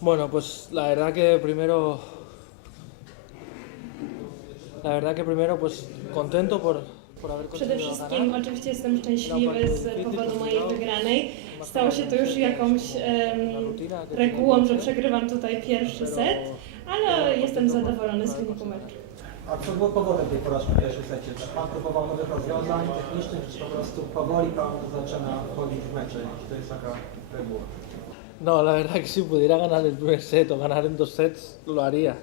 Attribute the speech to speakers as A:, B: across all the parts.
A: Bueno, pues la verdad que primero. La verdad que primero, pues contento por, por haber
B: Przede
A: conseguido
B: wszystkim
A: ganar.
B: oczywiście jestem szczęśliwy z powodu mojej wygranej. Stało się to już jakąś em, regułą, że przegrywam tutaj pierwszy set, ale jestem zadowolony z wyniku meczu.
C: A co było powodem tej porażki w pierwszym secie? Czy Pan próbował nowych rozwiązań technicznych, czy po prostu powoli Pan zaczyna wchodzić w mecze? Czy to jest taka reguła?
A: No, la verdad que si pudiera ganar el primer set o ganar en dos sets, lo haría.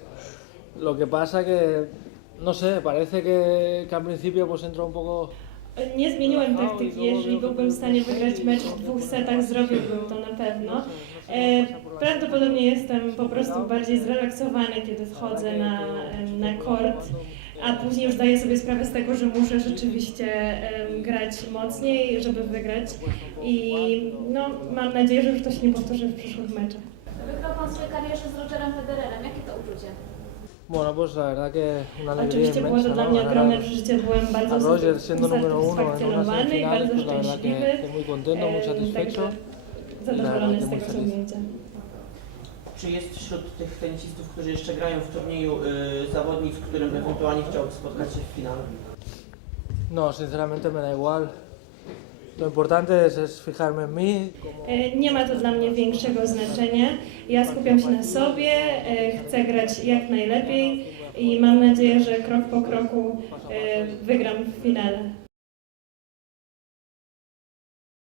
A: Lo que pasa que, no sé, parece que, que al principio pues entró un poco...
B: Nie zmieniłem taktyki. Jeżeli byłbym w stanie wygrać mecz w dwóch setach, zrobiłbym to na pewno. E, prawdopodobnie jestem po prostu bardziej zrelaksowany, kiedy wchodzę na, na kort, a później już zdaję sobie sprawę z tego, że muszę rzeczywiście grać mocniej, żeby wygrać. I no, mam nadzieję, że już to się nie powtórzy w przyszłych meczach.
D: Wygrał Pan w swojej karierze z Rogerem Federerem. Jakie to uczucie?
A: Bueno, pues la verdad que una alegría
B: Oczywiście było to dla mnie ogromne przeżycie, byłem bardzo
A: Roger siendo número uno en una
B: usatysfakcjonowany i
A: semifinal,
B: bardzo
A: pues la verdad que,
B: szczęśliwy.
A: muy contento, muy satisfecho.
B: Zadowolony z tego osiągnięcia.
E: Czy jest wśród tych tenisistów, którzy jeszcze grają w turnieju, y, zawodnik, z którym ewentualnie chciałby spotkać się w finale?
A: No, sinceramente me da igual. Lo importante es, es fijarme en mí,
B: E, Nie ma to dla mnie większego znaczenia. Ja skupiam się na sobie, e, chcę grać jak najlepiej i mam nadzieję, że krok po kroku e, wygram w finale.